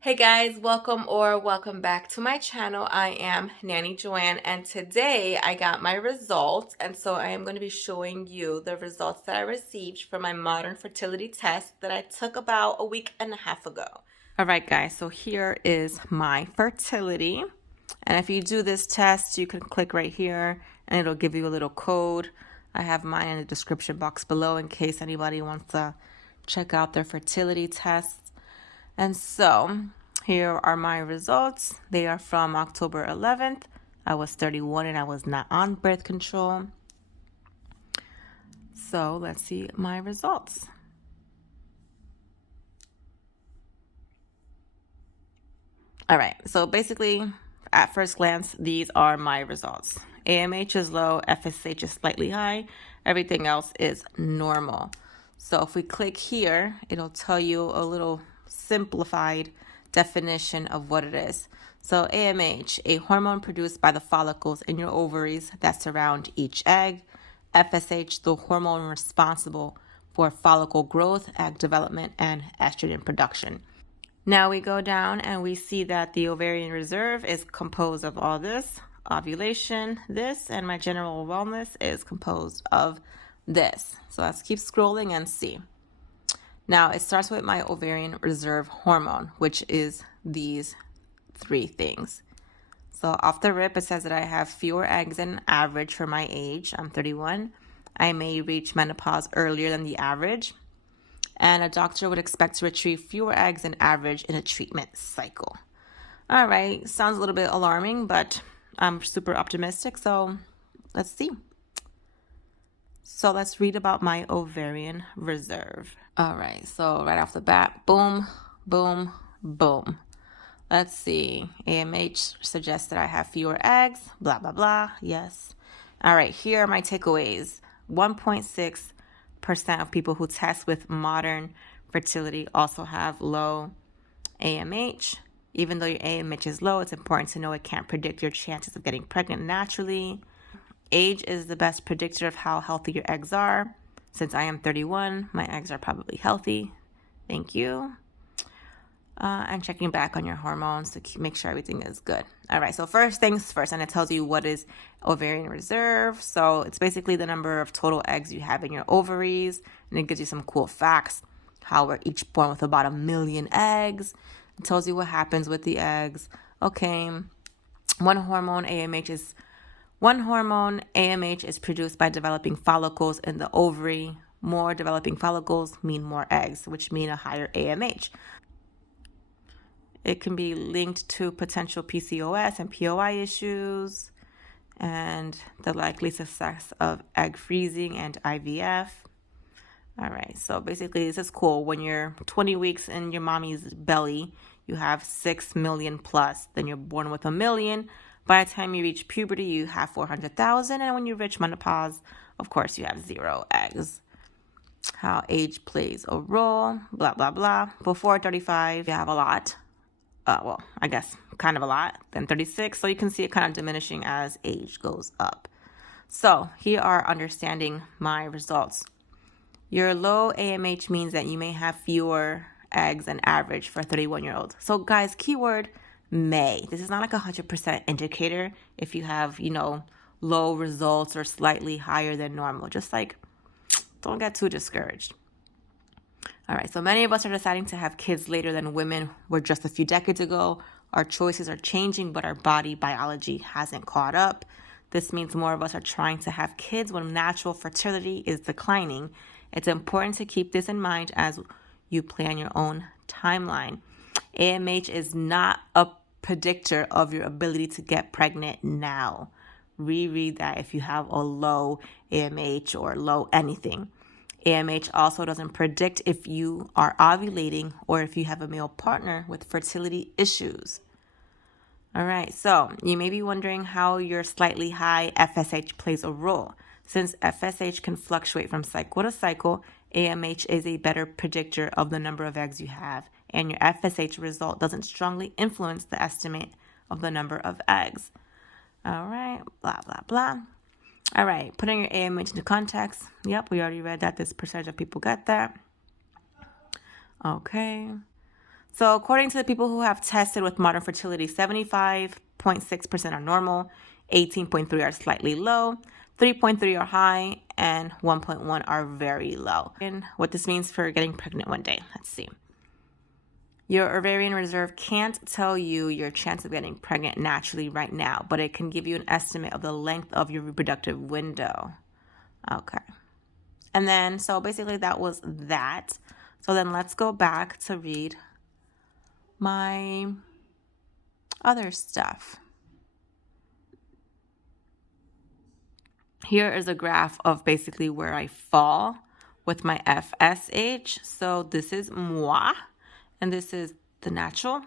Hey guys, welcome back to my channel. I am Nanny Joanne, and today I got my results, and so I am going to be showing you the results that I received from my modern fertility test that I took about a week and a half ago. All right guys, so here is my fertility, and if you do this test you can click right here and it'll give you a little code. I have mine in the description box below in case anybody wants to check out their fertility tests. And so here are my results. They are from October 11th. I was 31 and I was not on birth control. So let's see my results. All right, so basically at first glance, these are my results. AMH is low, FSH is slightly high, everything else is normal. So if we click here, it'll tell you a little simplified definition of what it is. So AMH, a hormone produced by the follicles in your ovaries that surround each egg. FSH, the hormone responsible for follicle growth, egg development, and estrogen production. Now we go down and we see that the ovarian reserve is composed of all this, ovulation, this, and my general wellness is composed of this. So let's keep scrolling and see. Now it starts with my ovarian reserve hormone, which is these three things. So off the rip, it says that I have fewer eggs than average for my age. I'm 31. I may reach menopause earlier than the average. And a doctor would expect to retrieve fewer eggs than average in a treatment cycle. All right, sounds a little bit alarming, but I'm super optimistic, so let's see. So let's read about my ovarian reserve. All right, so right off the bat, boom, boom, boom. Let's see. AMH suggests that I have fewer eggs, blah, blah, blah. Yes. All right, here are my takeaways. 1.6% of people who test with modern fertility also have low AMH. Even though your AMH is low, it's important to know it can't predict your chances of getting pregnant naturally. Age is the best predictor of how healthy your eggs are. Since I am 31, my eggs are probably healthy. Thank you. And checking back on your hormones to make sure everything is good. All right, so first things first, and it tells you what is ovarian reserve. So it's basically the number of total eggs you have in your ovaries, and it gives you some cool facts, how we're each born with about 1 million eggs. It tells you what happens with the eggs. Okay, one hormone AMH is produced by developing follicles in the ovary. More developing follicles mean more eggs, which mean a higher AMH. It can be linked to potential PCOS and POI issues and the likely success of egg freezing and IVF. All right, so basically this is cool. When you're 20 weeks in your mommy's belly, you have 6 million plus. Then you're born with 1 million. By the time you reach puberty, you have 400,000. And when you reach menopause, of course, you have 0 eggs. How age plays a role, blah, blah, blah. Before 35, you have a lot. Well, I guess kind of a lot, then 36. So you can see it kind of diminishing as age goes up. So here are understanding my results. Your low AMH means that you may have fewer eggs than average for a 31-year-old. So guys, keyword may. This is not like 100% indicator if you have, low results or slightly higher than normal. Just like, don't get too discouraged. All right, so many of us are deciding to have kids later than women were just a few decades ago. Our choices are changing, but our body biology hasn't caught up. This means more of us are trying to have kids when natural fertility is declining. It's important to keep this in mind as you plan your own timeline. AMH is not a predictor of your ability to get pregnant now. Reread that if you have a low AMH or low anything. AMH also doesn't predict if you are ovulating or if you have a male partner with fertility issues. All right, so you may be wondering how your slightly high FSH plays a role. Since FSH can fluctuate from cycle to cycle, AMH is a better predictor of the number of eggs you have, and your FSH result doesn't strongly influence the estimate of the number of eggs. All right, blah, blah, blah. All right, putting your AMH into context. Yep, we already read that this percentage of people get that. Okay. So according to the people who have tested with modern fertility, 75.6% are normal, 18.3 are slightly low, 3.3 are high, and 1.1 are very low. And what this means for getting pregnant one day, let's see. Your ovarian reserve can't tell you your chance of getting pregnant naturally right now, but it can give you an estimate of the length of your reproductive window. Okay. And then, so basically that was that. So then let's go back to read my other stuff. Here is a graph of basically where I fall with my FSH. So this is moi, and this is the natural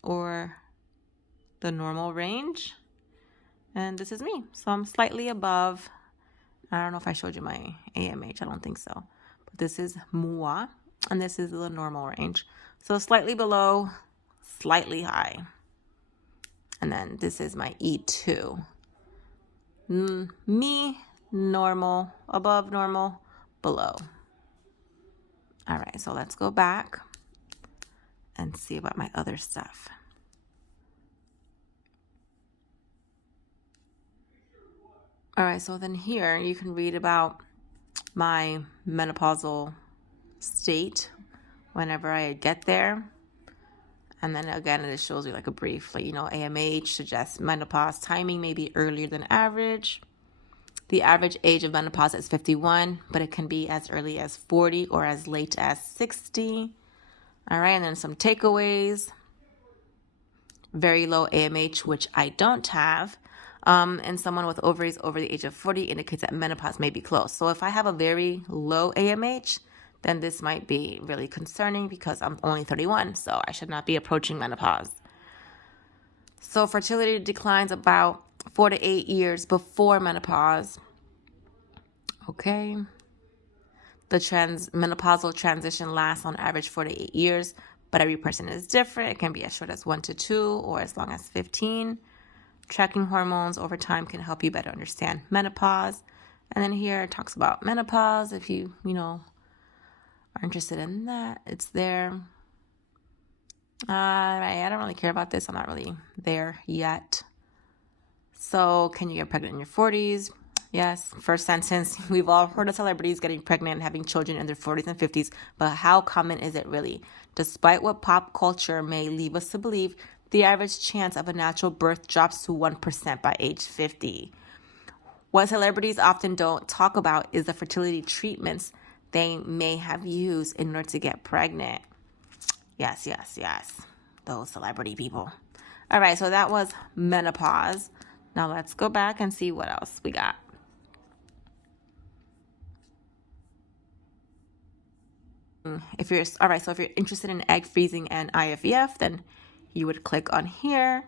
or the normal range. And this is me. So I'm slightly above. I don't know if I showed you my AMH. I don't think so. But this is moi, and this is the normal range. So slightly below, slightly high. And then this is my E2. Me, normal, above normal, below. All right, so let's go back and see about my other stuff. All right, so then here you can read about my menopausal state whenever I get there. And then again, it shows you like a brief, like, AMH suggests menopause timing may be earlier than average. The average age of menopause is 51, but it can be as early as 40 or as late as 60. All right, and then some takeaways. Very low AMH, which I don't have. And someone with ovaries over the age of 40 indicates that menopause may be close. So if I have a very low AMH, then this might be really concerning because I'm only 31, so I should not be approaching menopause. So fertility declines about 4 to 8 years before menopause. Okay. The menopausal transition lasts on average 4 to 8 years, but every person is different. It can be as short as 1 to 2 or as long as 15. Tracking hormones over time can help you better understand menopause. And then here it talks about menopause. If you are interested in that, it's there. I don't really care about this. I'm not really there yet. So, can you get pregnant in your 40s? Yes. First sentence, we've all heard of celebrities getting pregnant and having children in their 40s and 50s, but how common is it really? Despite what pop culture may leave us to believe, the average chance of a natural birth drops to 1% by age 50. What celebrities often don't talk about is the fertility treatments they may have used in order to get pregnant. Yes. Those celebrity people. All right, so that was menopause. Now let's go back and see what else we got. If you're interested in egg freezing and IVF, then you would click on here.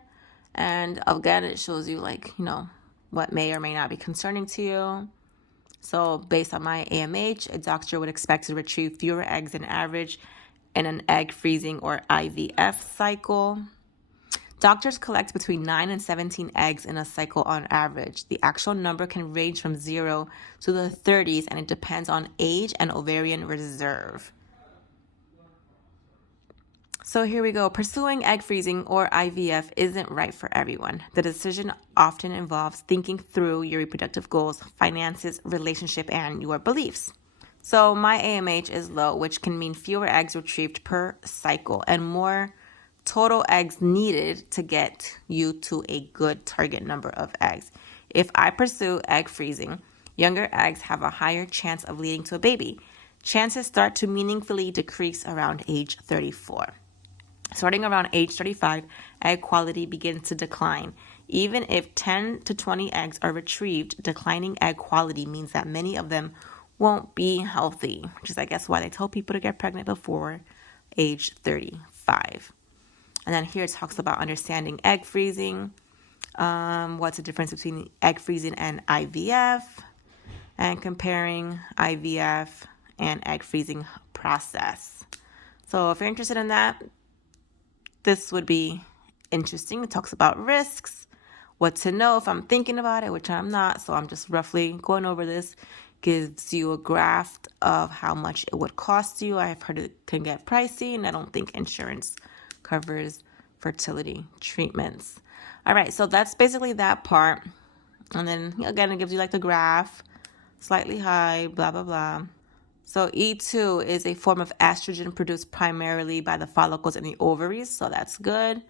And again, it shows you what may or may not be concerning to you. So based on my AMH, a doctor would expect to retrieve fewer eggs than average in an egg freezing or IVF cycle. Doctors collect between 9 and 17 eggs in a cycle on average. The actual number can range from 0 to the 30s, and it depends on age and ovarian reserve. So here we go. Pursuing egg freezing or IVF isn't right for everyone. The decision often involves thinking through your reproductive goals, finances, relationship, and your beliefs. So my AMH is low, which can mean fewer eggs retrieved per cycle and more total eggs needed to get you to a good target number of eggs. If I pursue egg freezing, younger eggs have a higher chance of leading to a baby. Chances start to meaningfully decrease around age 34. Starting around age 35, egg quality begins to decline. Even if 10 to 20 eggs are retrieved, declining egg quality means that many of them won't be healthy, which is, I guess, why they tell people to get pregnant before age 35. And then here it talks about understanding egg freezing, what's the difference between egg freezing and IVF, and comparing IVF and egg freezing process. So if you're interested in that, this would be interesting. It talks about risks, what to know if I'm thinking about it, which I'm not. So I'm just roughly going over this. gives you a graph of how much it would cost you. I've heard it can get pricey, and I don't think insurance covers fertility treatments. All right, so that's basically that part. And then again, it gives you like the graph, slightly high, blah, blah, blah. So E2 is a form of estrogen produced primarily by the follicles in the ovaries, so that's good.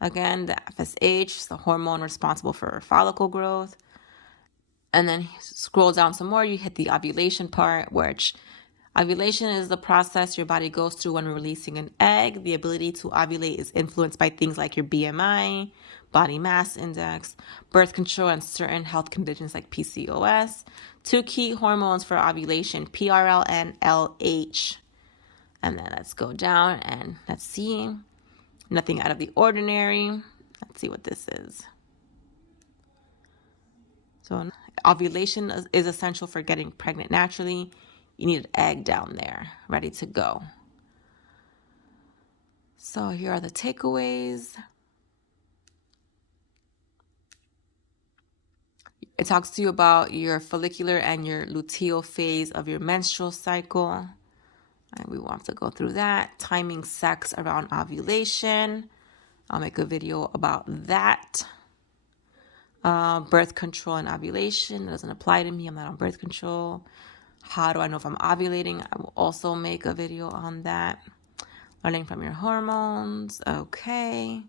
Again, the FSH is the hormone responsible for follicle growth. And then scroll down some more, you hit the ovulation part, which ovulation is the process your body goes through when releasing an egg. The ability to ovulate is influenced by things like your BMI, body mass index, birth control, and certain health conditions like PCOS. Two key hormones for ovulation, PRL and LH. And then let's go down and let's see. Nothing out of the ordinary. Let's see what this is. So ovulation is essential for getting pregnant naturally. You need an egg down there, ready to go. So here are the takeaways. It talks to you about your follicular and your luteal phase of your menstrual cycle. And we want to go through that. Timing sex around ovulation. I'll make a video about that. Birth control and ovulation. That doesn't apply to me. I'm not on birth control. How do I know if I'm ovulating? I will also make a video on that. Learning from your hormones. Okay.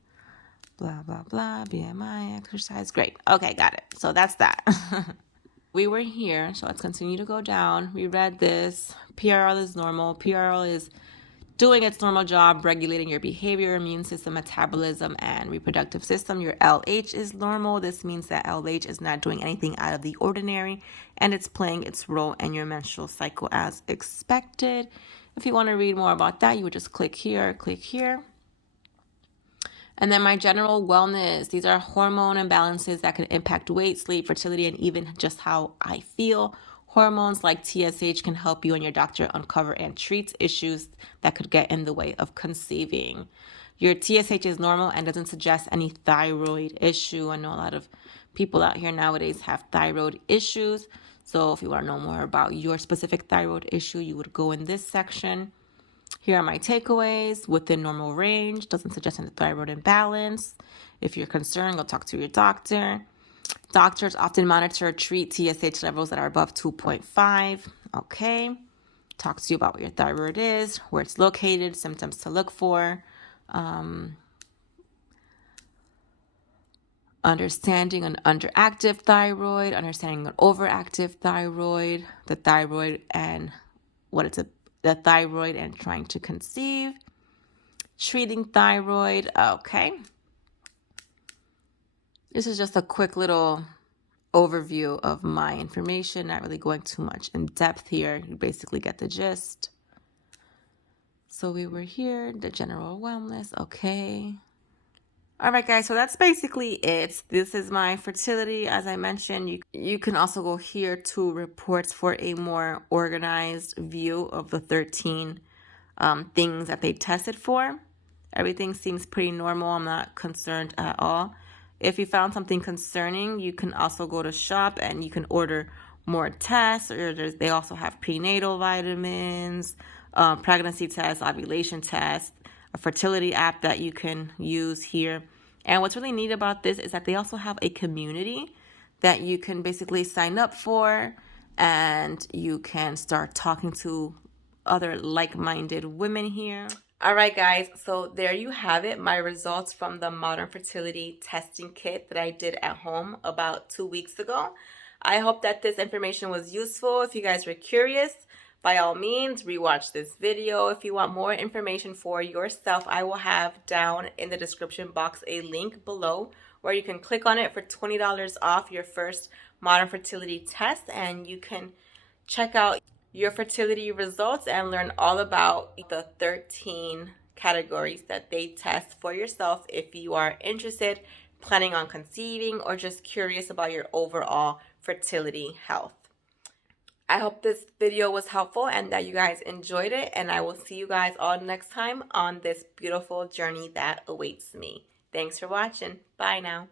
Blah, blah, blah. BMI, exercise. Great. Okay, got it. So that's that. We were here. So let's continue to go down. We read this. PRL is normal. PRL is doing its normal job, regulating your behavior, immune system, metabolism, and reproductive system. Your LH is normal. This means that LH is not doing anything out of the ordinary, and it's playing its role in your menstrual cycle as expected. If you want to read more about that, you would just click here, click here. And then my general wellness. These are hormone imbalances that can impact weight, sleep, fertility, and even just how I feel. Hormones like TSH can help you and your doctor uncover and treat issues that could get in the way of conceiving. Your TSH is normal and doesn't suggest any thyroid issue. I know a lot of people out here nowadays have thyroid issues. So if you want to know more about your specific thyroid issue, you would go in this section. Here are my takeaways. Within normal range, doesn't suggest any thyroid imbalance. If you're concerned, go talk to your doctor. Doctors often monitor or treat TSH levels that are above 2.5. Okay. Talks to you about what your thyroid is, where it's located, symptoms to look for. Understanding an underactive thyroid, understanding an overactive thyroid, the thyroid and the thyroid and trying to conceive. Treating thyroid. Okay. This is just a quick little overview of my information, not really going too much in depth here. You basically get the gist. So we were here, the general wellness. Okay. All right, guys, so that's basically it. This is my fertility. As I mentioned, you can also go here to reports for a more organized view of the 13 things that they tested for. Everything seems pretty normal. I'm not concerned at all. If you found something concerning, you can also go to shop and you can order more tests. Or they also have prenatal vitamins, pregnancy tests, ovulation tests, a fertility app that you can use here. And what's really neat about this is that they also have a community that you can basically sign up for, and you can start talking to other like-minded women here. All right, guys, so there you have it, my results from the Modern Fertility Testing Kit that I did at home about 2 weeks ago. I hope that this information was useful. If you guys were curious, by all means, rewatch this video. If you want more information for yourself, I will have down in the description box a link below where you can click on it for $20 off your first Modern Fertility test, and you can check out your fertility results and learn all about the 13 categories that they test for yourself if you are interested, planning on conceiving, or just curious about your overall fertility health. I hope this video was helpful and that you guys enjoyed it, and I will see you guys all next time on this beautiful journey that awaits me. Thanks for watching. Bye now.